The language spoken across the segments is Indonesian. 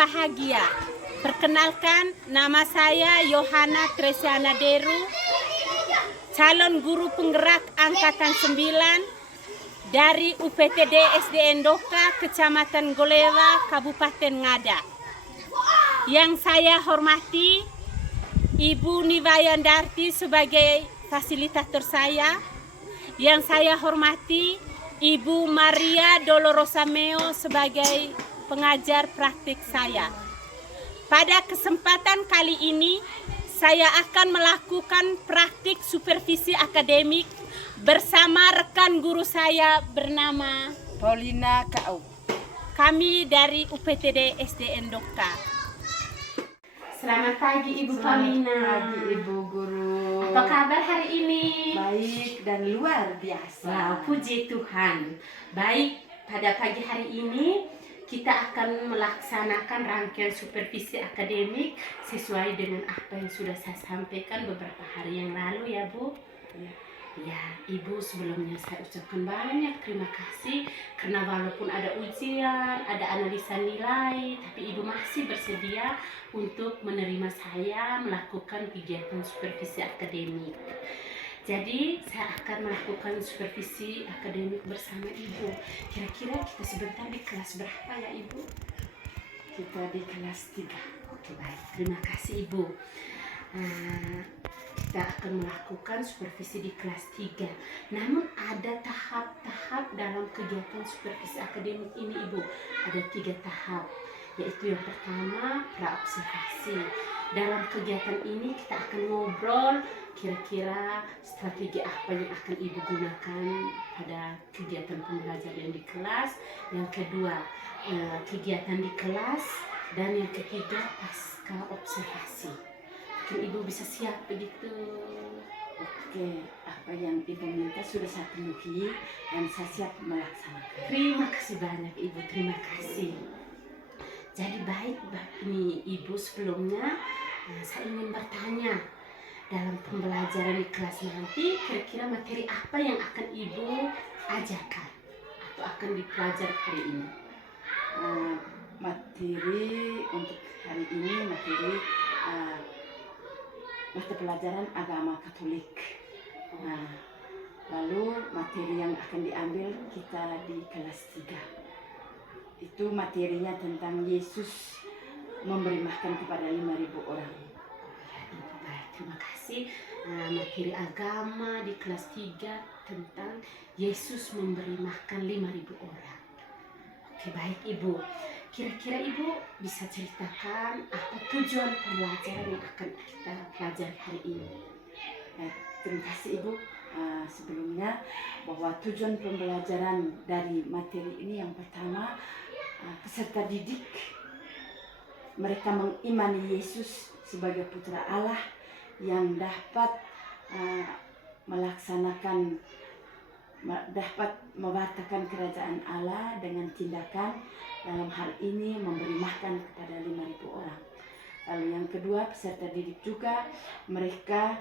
bahagia. Perkenalkan, nama saya Yohana Tresiana Deru, calon guru penggerak Angkatan 9 dari UPTD SDN Doka, Kecamatan Golewa, Kabupaten Ngada. Yang saya hormati Ibu Niwayandarti sebagai fasilitator saya. Yang saya hormati Ibu Maria Dolorosa Meo sebagai pengajar praktik saya. Pada kesempatan kali ini, saya akan melakukan praktik supervisi akademik bersama rekan guru saya bernama Paulina Kau. Kami dari UPTD SDN Doka. Selamat pagi Ibu Paulina. Selamat pagi Ibu Guru. Apa kabar hari ini? Baik dan luar biasa. Wow, puji Tuhan. Baik, pada pagi hari ini kita akan melaksanakan rangkaian supervisi akademik sesuai dengan apa yang sudah saya sampaikan beberapa hari yang lalu ya Bu. Ya, Ibu sebelumnya saya ucapkan banyak terima kasih karena walaupun ada ujian, ada analisa nilai, tapi Ibu masih bersedia untuk menerima saya melakukan kegiatan supervisi akademik. Jadi saya akan melakukan supervisi akademik bersama Ibu. Kira-kira kita sebentar di kelas berapa ya Ibu? Kita di kelas 3. Oke, baik, terima kasih Ibu. Kita akan melakukan supervisi di kelas 3. Namun ada tahap-tahap dalam kegiatan supervisi akademik ini Ibu. Ada 3 tahap, yaitu yang pertama praobservasi. Dalam kegiatan ini kita akan ngobrol kira-kira strategi apa yang akan Ibu gunakan pada kegiatan pembelajaran di kelas. Yang kedua kegiatan di kelas, dan yang ketiga pasca observasi. Mungkin Ibu bisa siap begitu? Oke, apa yang Ibu minta sudah saya penuhi dan saya siap melaksanakan. Terima kasih banyak Ibu, terima kasih. Jadi baik ini Ibu, sebelumnya saya ingin bertanya, dalam pembelajaran di kelas nanti kira-kira materi apa yang akan Ibu ajarkan atau akan dipelajari hari ini? Materi untuk hari ini mata pelajaran agama Katolik. Lalu materi yang akan diambil kita di kelas 3 itu materinya tentang Yesus memberi makan kepada 5.000 orang. Baik, terima kasih. Materi agama di kelas 3 tentang Yesus memberi makan 5.000 orang. Oke, baik Ibu. Kira-kira Ibu bisa ceritakan apa tujuan pembelajaran yang akan kita pelajari hari ini? Terima kasih Ibu. Sebelumnya bahwa tujuan pembelajaran dari materi ini yang pertama, peserta didik mereka mengimani Yesus sebagai putra Allah yang dapat dapat mewartakan kerajaan Allah dengan tindakan dalam hal ini memberi makan kepada 5.000 orang. Lalu yang kedua, peserta didik juga mereka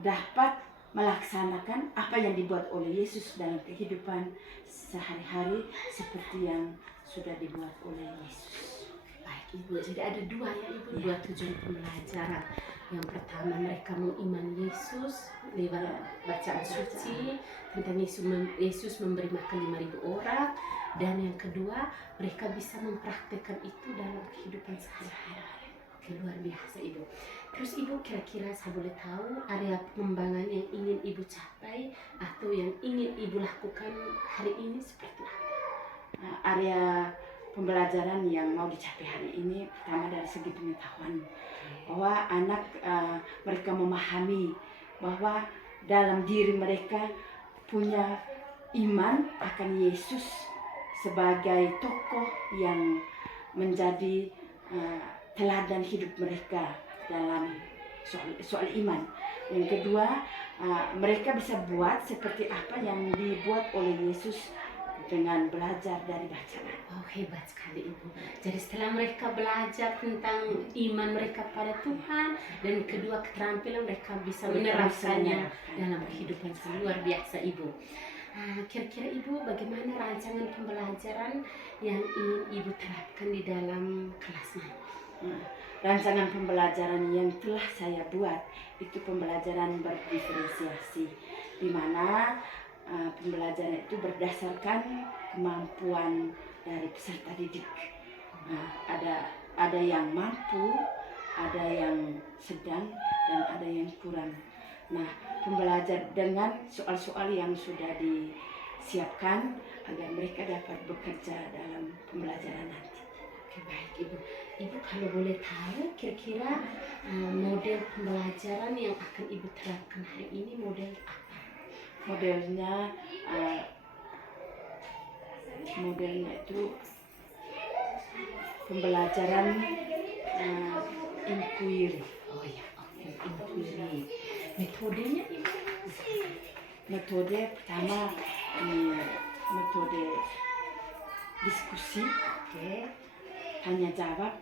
dapat melaksanakan apa yang dibuat oleh Yesus dalam kehidupan sehari-hari seperti yang sudah dibuat oleh Yesus. Baik Ibu, jadi ada 2 ya Ibu, 2 tujuan pembelajaran. Yang pertama mereka mengimani Yesus lewat bacaan suci tentang Yesus memberi makan 5.000 orang, dan yang kedua mereka bisa mempraktekkan itu dalam kehidupan sehari-hari. Oke, luar biasa Ibu. Terus Ibu, kira-kira saya boleh tahu area pengembangan yang ingin Ibu capai atau yang ingin Ibu lakukan hari ini seperti apa? Area pembelajaran yang mau dicapai hari ini pertama dari segi pengetahuan, bahwa anak mereka memahami bahwa dalam diri mereka punya iman akan Yesus sebagai tokoh yang menjadi teladan hidup mereka dalam soal iman. Yang kedua, mereka bisa buat seperti apa yang dibuat oleh Yesus dengan belajar dari bacaan. Oh, hebat sekali Ibu. Jadi setelah mereka belajar tentang iman mereka pada Tuhan, dan kedua keterampilan mereka bisa menerapkannya dalam kehidupan luar biasa Ibu. Kira-kira Ibu bagaimana rancangan pembelajaran yang ingin Ibu terapkan di dalam kelasnya? Rancangan pembelajaran yang telah saya buat itu pembelajaran berdiferensiasi, di mana pembelajaran itu berdasarkan kemampuan dari peserta didik. Ada yang mampu, ada yang sedang, dan ada yang kurang. Nah, pembelajar dengan soal-soal yang sudah disiapkan agar mereka dapat bekerja dalam pembelajaran nanti. Oke, baik Ibu. Ibu kalau boleh tahu kira-kira model pembelajaran yang akan Ibu terapkan hari ini model apa? Modelnya itu pembelajaran inquiry. Oh ya, oke, inquiry. Metodenya Ibu? Metode pertama metode diskusi, tanya jawab.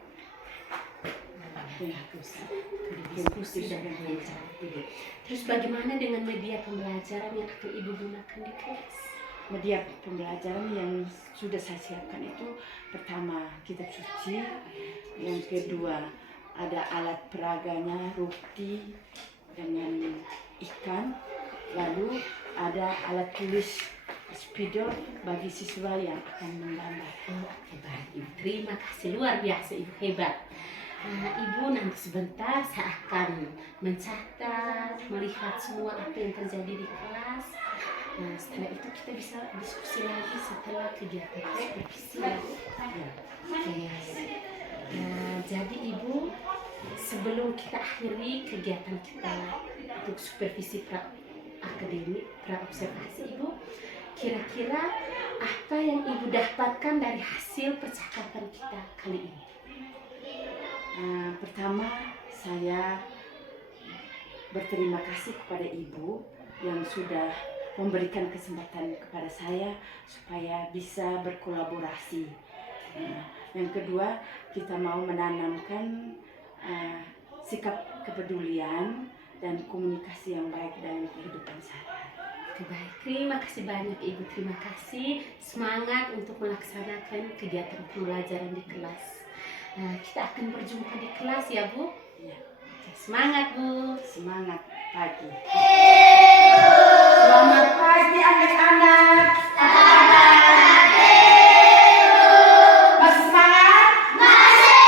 Diskusi dan tanya jawab. Terus bagaimana dengan media pembelajaran yang akan Ibu gunakan di kelas? Media pembelajaran yang sudah saya siapkan itu pertama kitab suci, yang kedua ada alat peraganya roti dengan ikan, lalu ada alat tulis spidol bagi siswa yang akan menggambar. Oke, baik Ibu. Terima kasih, luar biasa Ibu, hebat. Ibu nanti sebentar saya akan mencatat, melihat semua apa yang terjadi di kelas. Setelah itu kita bisa diskusi lagi setelah kegiatan revisi. Oke. Jadi Ibu, sebelum kita akhiri kegiatan kita untuk supervisi akademik, praobservasi, Ibu, kira-kira apa yang Ibu dapatkan dari hasil percakapan kita kali ini? Pertama, saya berterima kasih kepada Ibu yang sudah memberikan kesempatan kepada saya supaya bisa berkolaborasi. Yang kedua, kita mau menanamkan sikap kepedulian dan komunikasi yang baik dalam kehidupan sehari-hari. Baik, terima kasih banyak Ibu, terima kasih. Semangat untuk melaksanakan kegiatan pembelajaran di kelas. Kita akan berjumpa di kelas ya Bu. Ya. Semangat Bu. Semangat pagi. Selamat pagi anak-anak. Masih semangat? Masih.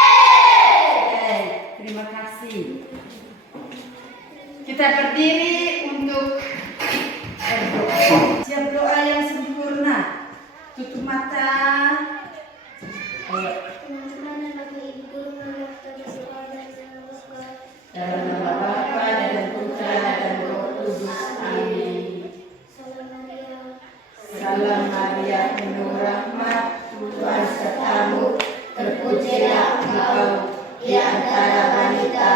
Terima kasih. Kita berdiri untuk berdoa. Siap doa yang sempurna. Tutup mata. Ayo. Dalam nama Bapa dan Putra dan Roh Kudus. Amin. Salam Maria, penuh rahmat, Tuhan sertamu, terpujilah engkau di antara wanita,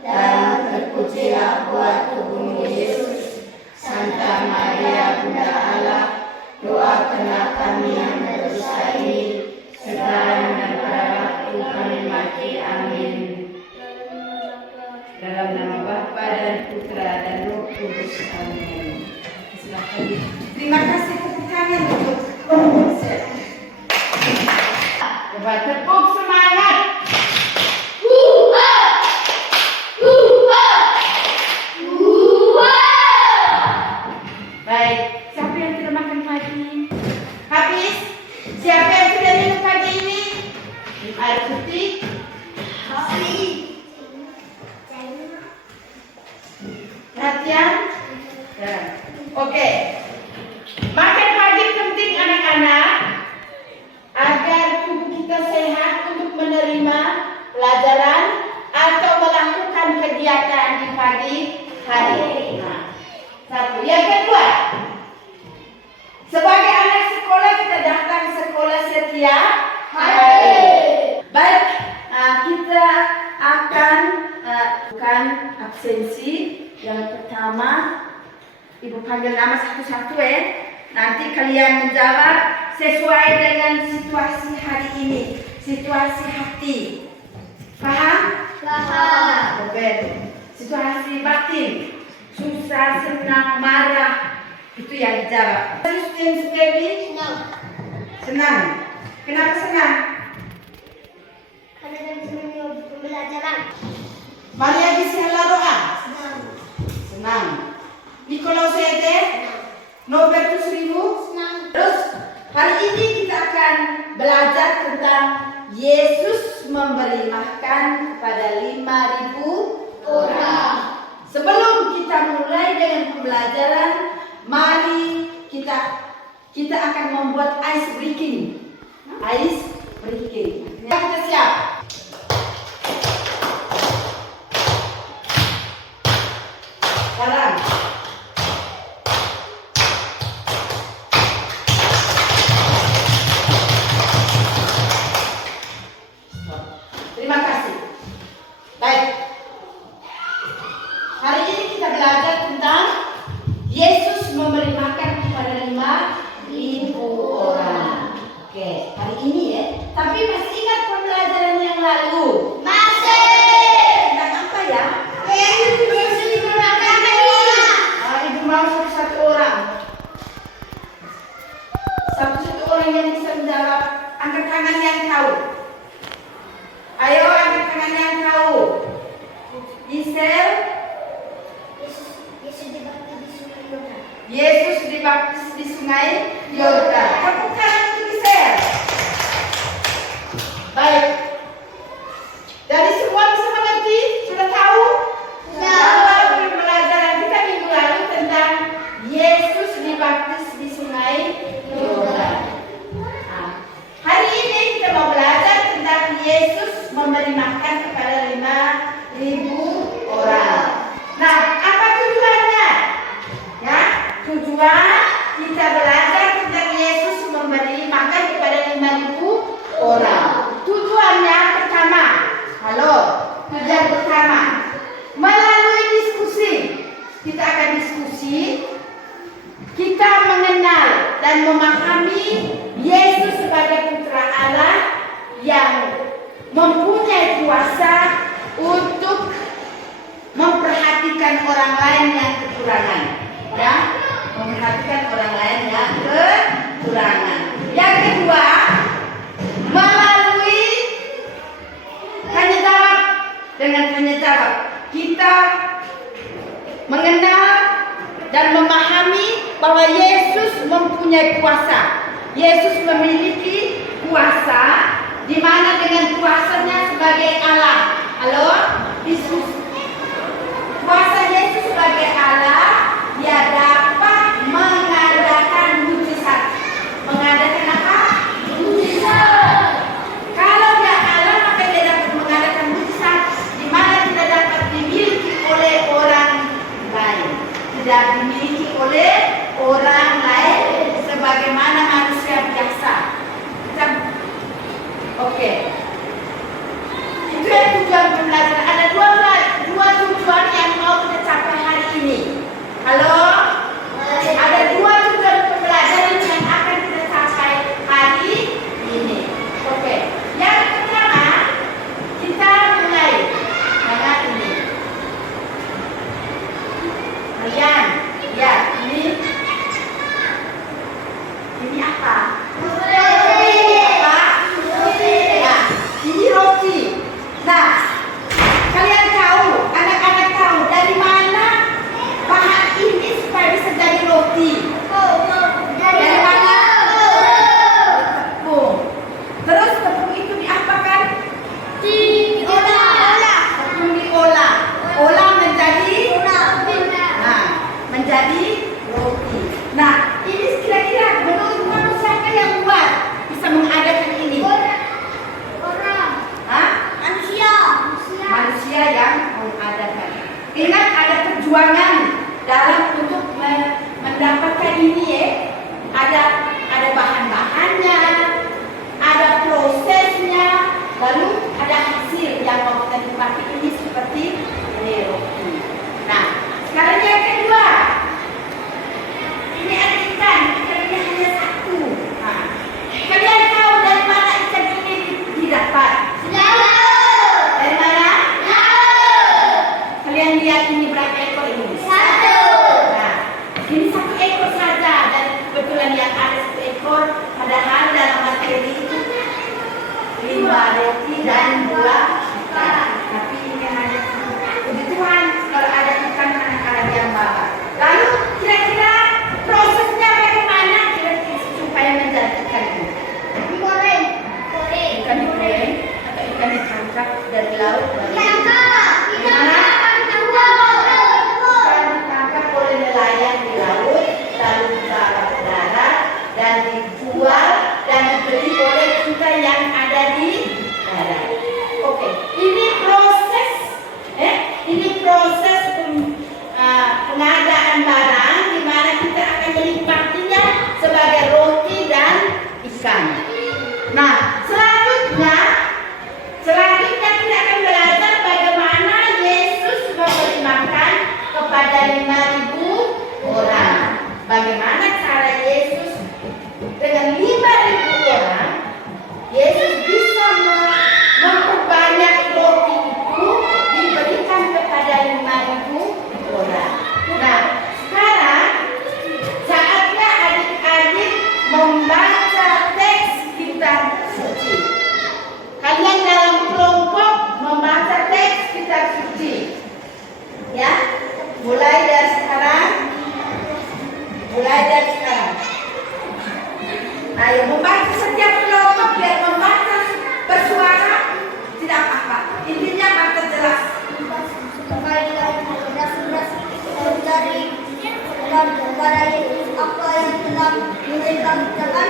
dan terpujilah buah tubuhmu Yesus. Santa Maria, Bunda Allah, doakanlah kami yang berdosa ini, sekarang dan pada waktu kami mati. Amin. Dalam nama Bapa dan Putra dan Roh Kudus. Amin. Silakan. Terima kasih tepuk tangan untuk coba tepuk semangat. Baik, siapa yang sudah makan pagi? Habis? Siapa yang sudah minum pagi ini? Minum air putih? Perhatian? Oke. Makan pagi penting anak-anak agar tubuh kita sehat untuk menerima pelajaran atau melakukan kegiatan di pagi hari. Satu. Yang kedua, sebagai anak sekolah kita datang sekolah setiap hari. Baik, kita akan bukan absensi. Yang pertama, Ibu panggil nama satu-satu Nanti kalian menjawab sesuai dengan situasi hari ini, situasi hati. Paham? Paham. Oke. Situasi batin, susah, senang, marah, Itu yang dijawab. Student baby? Senang. Kenapa senang? Karena dari semuanya pembelajaran. Maria Gisela doa? Senang. Nicolau Sete? Norbertus Rimu? Senang. Terus hari ini kita akan belajar tentang Yesus memberi makan kepada 5.000 orang. Sebelum kita mulai dengan pembelajaran, mari kita akan membuat ice breaking. Ice breaking. Kita siap. Sekarang. Terima kasih. Baik. Hari ini kita belajar tentang Yesus memberi makan kepada 5.000 orang. Oke, hari ini ya. Tapi masih ingat pembelajaran yang lalu? Masih. Tentang apa ya? Yesus diberi makan kedua. Ibu mau satu orang. Satu orang yang bisa menjawab. Angkat tangan yang tahu. Ayo angkat tangan yang tahu. Isel. Yesus dibaptis di sungai Yordan. Yesus dibaptis di sungai Yordan. Tepuk tangan untuk Isel. Baik. Dari semua bisa mengerti? Sudah tahu? Dalam pembelajaran kita minggu lalu tentang Yesus dibaptis di sungai Yordan. Nah, hari ini kita mau belajar tentang Yesus memberi makan kepada 5.000 orang. Nah, apa tujuannya? Ya, tujuan kita belajar tentang Yesus memberi makan kepada 5.000 orang. Tujuannya pertama, tujuan pertama, melalui diskusi, kita akan diskusi, kita mengenal dan memahami Yesus sebagai Putra Allah yang mempunyai kuasa untuk memperhatikan orang lain yang kekurangan, ya, memperhatikan orang lain yang kekurangan. Yang kedua, melalui tanya jawab, dengan tanya jawab kita mengenal dan memahami bahwa Yesus mempunyai kuasa. Yesus memiliki kuasa, di mana dengan kuasanya sebagai Allah. Halo, diskusi. Kuasa Yesus sebagai Allah, dia dapat mengadakan mujizat. Mengadakan apa? Mujizat. Kalau dia Allah, maka dia dapat mengadakan mujizat di mana tidak dapat dimiliki oleh orang lain. Tidak dimiliki oleh orang lain sebagaimana manusia biasa. Oke. diberi oleh kita yang ada di darat. Oke, ini proses pengadaan barang di mana kita akan menikmatinya sebagai roti dan ikan. Nah, selanjutnya kita akan belajar bagaimana Yesus memberi makan kepada 5.000 orang. Bagaimana cara Yesus dengan 5.000 orang, Yesus bisa memperbanyak roti itu diberikan kepada 5.000 orang. Nah, sekarang saatnya adik-adik membaca teks kitab suci. Kalian dalam kelompok membaca teks kitab suci. Ya, mulai dari sekarang. Ayo membaca setiap kelompok biar membaca bersuara tidak apa-apa. Intinya baca jelas. Dari apa yang telah mereka katakan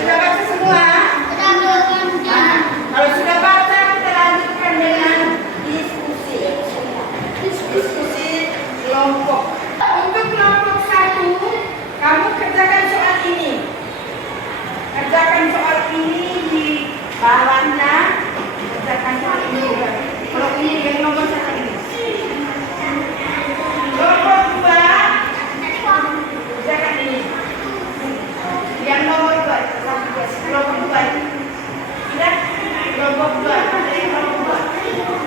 Sudah baca semua? Kalau sudah baca, kita lanjutkan dengan diskusi kelompok. Untuk kelompok 1, kamu kerjakan soal ini. Kerjakan soal ini di bawahnya. Kerjakan soal ini. Kalau ini yang nomor 1 ini. Kelompok 2, kerjakan ini. Yang nomor 2, kelompok 2 ini. Tidak? Kelompok 2, ada yang kelompok 2.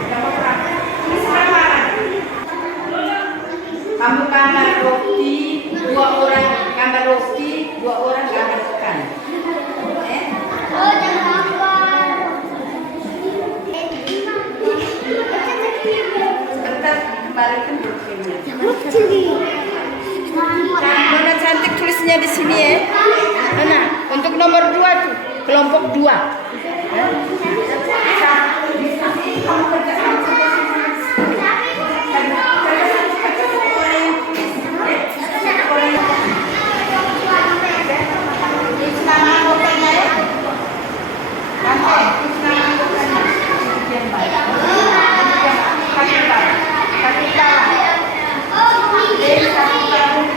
Kelompok 1. Tulis lamaran. Kamu gambar roti, 2 orang gambar roti, 2 orang gambar ikan. Sebentar kembalikan rotinya. Mana cantik tulisnya di sini ya. Mana? Untuk nomor 2 tuh, kelompok 2. Kamu kerjakan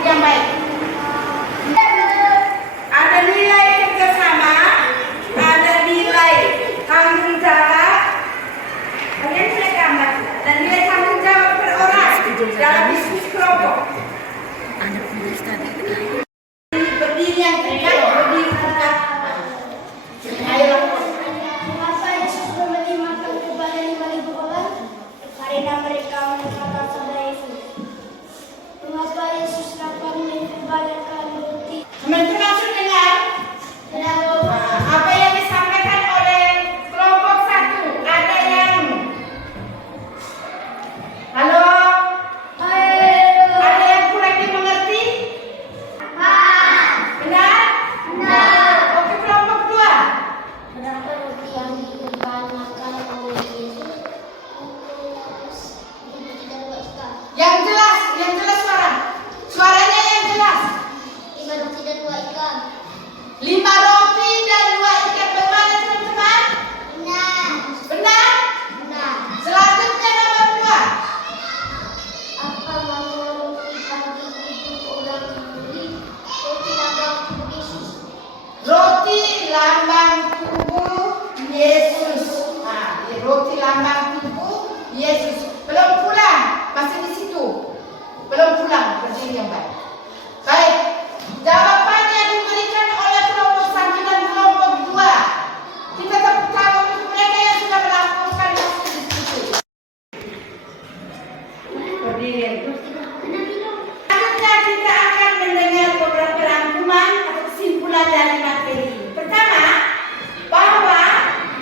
yang baik. Ada nilai kerjasama, ada nilai tanggung jawab. Kalian bisa gambar. Dan nilai tanggung jawab per orang dalam diskusi kelompok. Berdiri yang tegak, berdiri tegak. Ayo lapor. Mengapa Yesus memberi makan kepada 5.000 orang? Karena mereka menyatakan saudara Yesus. Mengapa Yesus dapat memperbanyakan roti? Teman-teman sudah dengar? Apa yang disampaikan oleh kelompok 1? Ada yang? Halo? Ada yang kurang dimengerti? Benar? Oke, kelompok 2. Berapa roti yang diperbanyakan oleh Yesus untuk tidak buat ikan? Yang jelas suaranya yang jelas. 5 roti dan 2 ikan. 5 roti dan 2 ikan. Bagaimana teman-teman? Benar. Benar? Benar. Selanjutnya nomor 2. Apa makna roti bagi hidup orang Yahudi? Roti lambang tubuh Yesus. Roti lambang tubuh Yesus. Roti lambang tubuh Yesus. Belum pulang, masih di situ. Belum pulang, berdiri yang baik. Baik, jawabannya diberikan oleh kelompok 1 dan kelompok 2. Kita tepuk tangan untuk mereka yang sudah melakukan diskusi. berdiri dulu. Selanjutnya kita akan mendengar beberapa rangkuman atau kesimpulan dari materi. Pertama, bahwa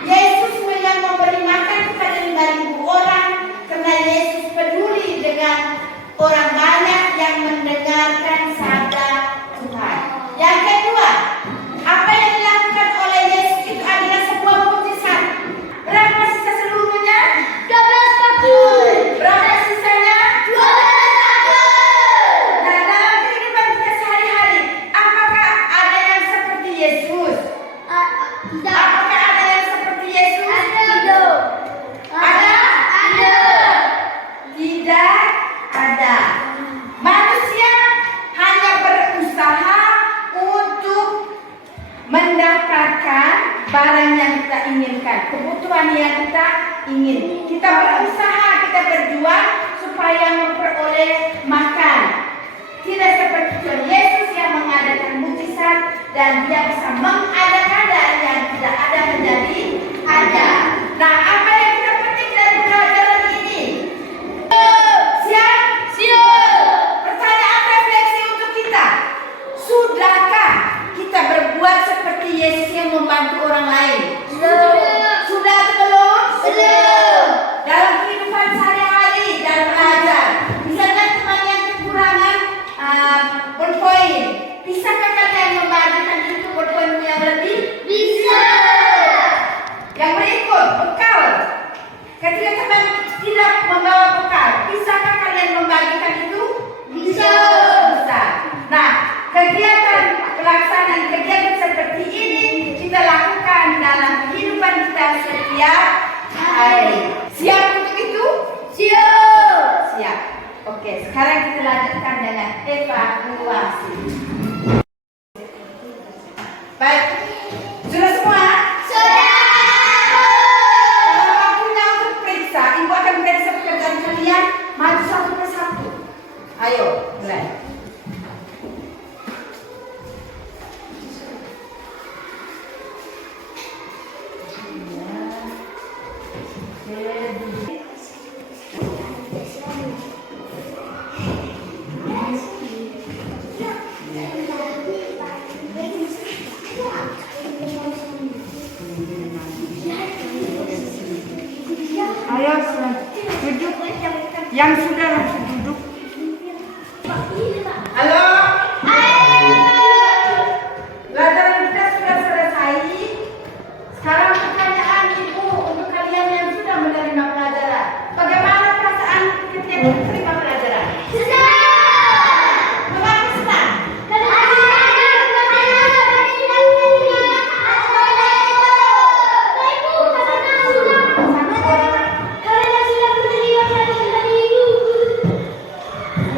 Yesus yang memberi makan kepada 5.000 orang karena Yesus peduli dengan orang banyak yang mendengarkan sabda Tuhan. Yang kedua, apa yang dilakukan oleh Yesus itu adalah sebuah mukjizat. Berapa sisa seluruhnya? 12 bakul. Berapa sisanya? 12 bakul. Nah, dalam kehidupan kita sehari-hari, apakah ada yang seperti Yesus? Tidak. Apakah ada yang seperti Yesus? Ada. Ada? Ada. Tidak ada. Manusia hanya berusaha untuk mendapatkan barang yang kita inginkan, kebutuhan yang kita ingin. Kita berusaha, kita berjuang supaya memperoleh makan. Tidak seperti Tuhan Yesus yang mengadakan mukjizat dan dia bisa mengadakan dari yang tidak ada menjadi ada. Nah, apa yang kita petik dari pelajaran ini? Siap? Siap. Pertanyaan refleksi untuk kita. Sudahkah kita berbuat seperti Yesus yang membantu orang lain? Sudah atau belum? Belum. Dalam kehidupan sehari-hari dan belajar. Misalnya teman yang kekurangan poin. Bisakah kalian membagikan itu poinmu yang lebih? Bisa. Yang berikut, bekal. Ketika teman tidak membawa bekal, bisakah kalian membagikan itu? Bisa. Bisa. Nah, kegiatan pelaksanaan kegiatan seperti ini kita lakukan dalam kehidupan kita setiap hari. Siap untuk itu? Siap. Siap. Oke, sekarang kita lanjutkan dengan evaluasi. Baik, sudah semua? Kalau waktunya untuk periksa, ibu akan periksa pekerjaan kalian maju satu persatu. Ayo, mulai. Ayo, duduk. Yang sudah langsung duduk. Halo? Pelajaran kita sudah selesai. Sekarang pertanyaan ibu untuk kalian yang sudah menerima pelajaran. Bagaimana perasaan ketika menerima pelajaran? Mengapa senang?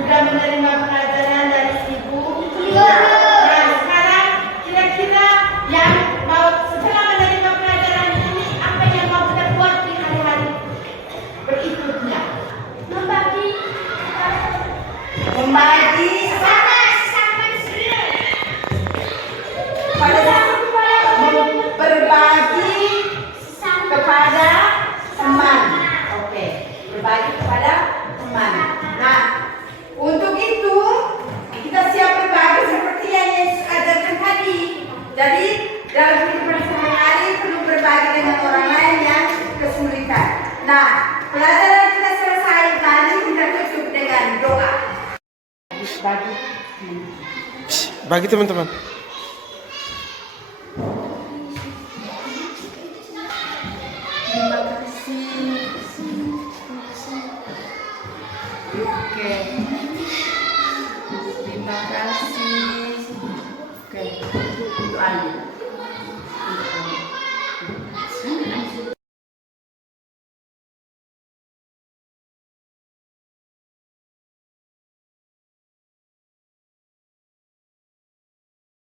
Sudah menerima pelajaran dari ibu. Nah, sekarang kira-kira yang mau setelah menerima pelajaran ini apa yang mau kita buat di hari-hari berikutnya? Membagi berbagi kepada teman. Oke, berbagi kepada teman. Nah, untuk itu kita siap berbagi seperti yang Yesus ajarkan tadi. Jadi dalam kehidupan sehari-hari perlu berbagi dengan orang lain yang kesulitan. Nah, pelajaran kita selesai, tadi kita tutup dengan doa. Bagi teman-teman. Terima kasih. Oke. Terima kasih.